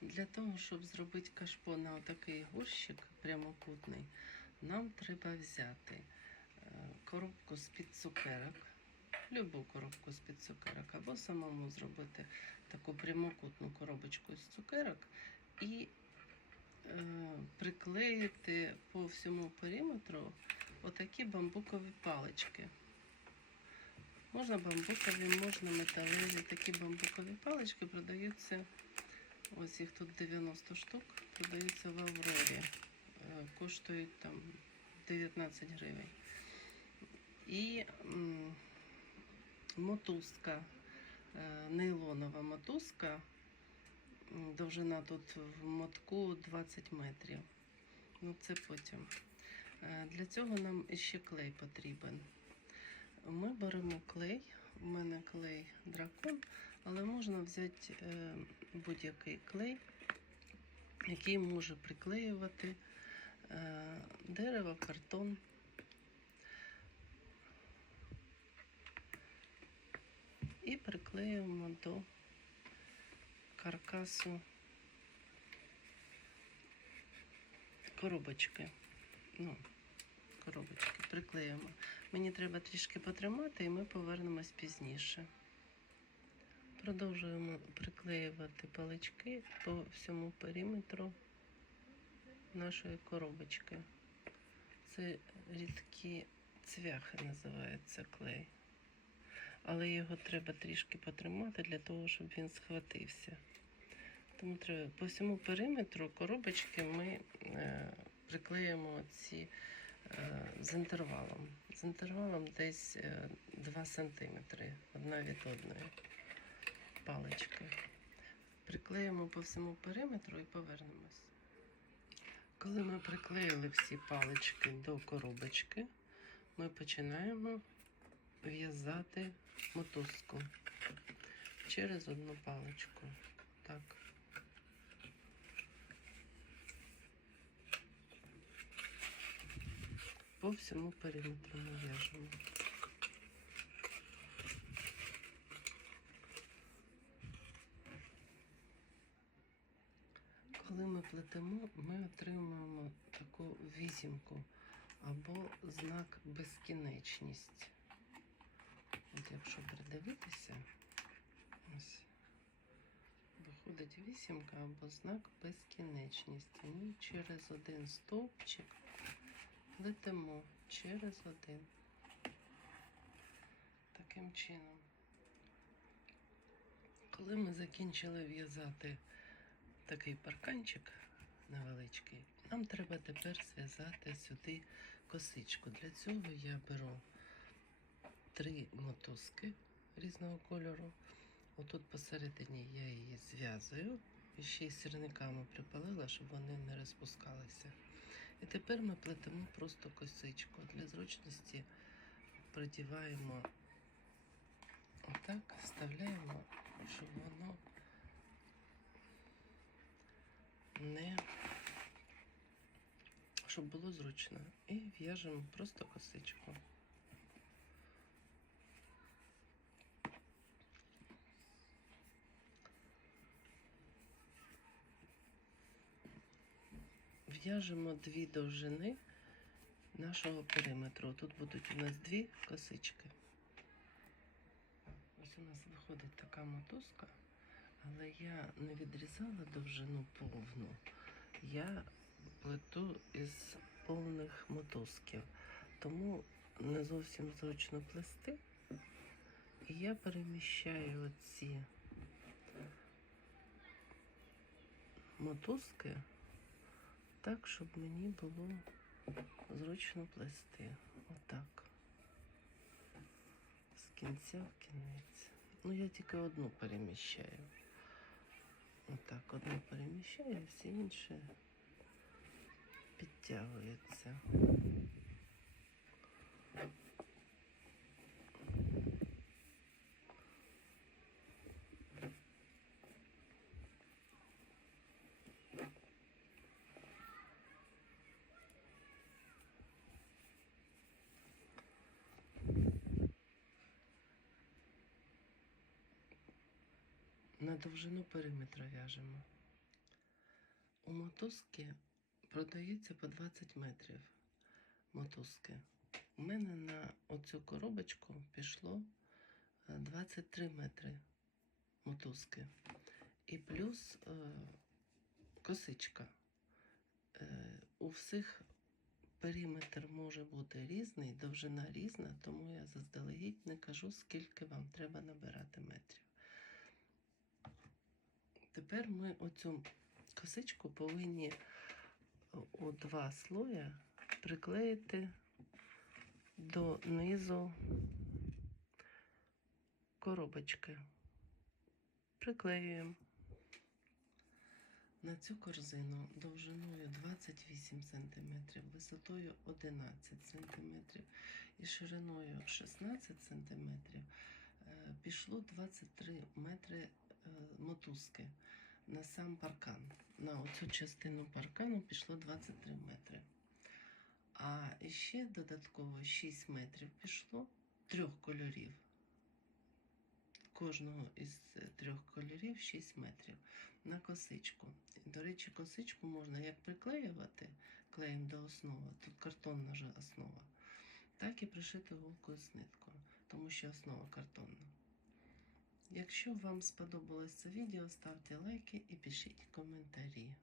Для того, щоб зробити кашпо на отакий горщик прямокутний, нам треба взяти е, коробку з-під цукерок, любу коробку з-під цукерок, або самому зробити таку прямокутну коробочку з цукерок і е, приклеїти по всьому периметру отакі бамбукові палички. Можна бамбукові, можна металеві. Такі бамбукові палички продаються. Ось їх тут 90 штук, продаються в Аврорі. Е, Коштують там 19 гривень. І мотузка, е, нейлонова мотузка. Довжина тут в мотку 20 метрів. Ну, це потім. Е, Для цього нам ще клей потрібен. Ми беремо клей. У мене клей дракон, але можна взяти е, будь-який клей, який може приклеювати е, дерево, картон. І приклеюємо до каркасу коробочки. Ну, коробочки приклеїмо. Мені треба трішки потримати, і ми повернемось пізніше. Продовжуємо приклеювати палички по всьому периметру нашої коробочки. Це рідкі цвяхи називається клей. Але його треба трішки потримати для того, щоб він схватився. Тому треба по всьому периметру коробочки ми е, приклеїмо ці е, з інтервалом. З інтервалом десь е, 2 см одна від одної палички. Приклеїмо по всьому периметру і повернемось. Коли ми приклеїли всі палички до коробочки, ми починаємо в'язати мотузку через одну паличку. Так. По всьому периметру ми в'яжемо. Коли ми плетемо, ми отримуємо таку візімку або знак безкінечність. От якщо придивитися, ось виходить вісімка або знак безкінечності. Ми через один стовпчик плетемо через один. Таким чином. Коли ми закінчили в'язати такий парканчик невеличкий, нам треба тепер зв'язати сюди косичку. Для цього я беру три мотузки різного кольору. Отут посередині я її зв'язую і ще й сірниками припалила, щоб вони не розпускалися. І тепер ми плетемо просто косичку. Для зручності придіваємо отак, вставляємо, щоб воно не щоб було зручно. І в'яжемо просто косичку. В'яжемо дві довжини нашого периметру. Тут будуть у нас дві косички. Ось у нас виходить така мотузка, але я не відрізала довжину повну. Я плету із повних мотузків, тому не зовсім зручно плести. І я переміщаю оці мотузки так, щоб мені було зручно плести. Отак. З кінця в кінець. Ну, я тільки одну переміщаю. Отак, одну переміщаю, всі інші підтягуються. На довжину периметра в'яжемо. У мотузки продається по 20 метрів мотузки. У мене на оцю коробочку пішло е, 23 метри мотузки. І плюс е, косичка. Е, у всіх периметр може бути різний, довжина різна, тому я заздалегідь не кажу, скільки вам треба набирати метрів. Тепер ми оцю косичку повинні у два слоя приклеїти до низу коробочки. Приклеюємо. На цю корзину довжиною 28 см, висотою 11 см і шириною 16 см пішло 23 метри е, мотузки на сам паркан. На оцю частину паркану пішло 23 метри. А ще додатково 6 метрів пішло трьох кольорів. Кожного із трьох кольорів 6 метрів на косичку. До речі, косичку можна як приклеювати клеєм до основи, тут картонна же основа, так і пришити голкою з ниткою, тому що основа картонна. Якщо вам сподобалось це відео, ставте лайки і пишіть коментарі.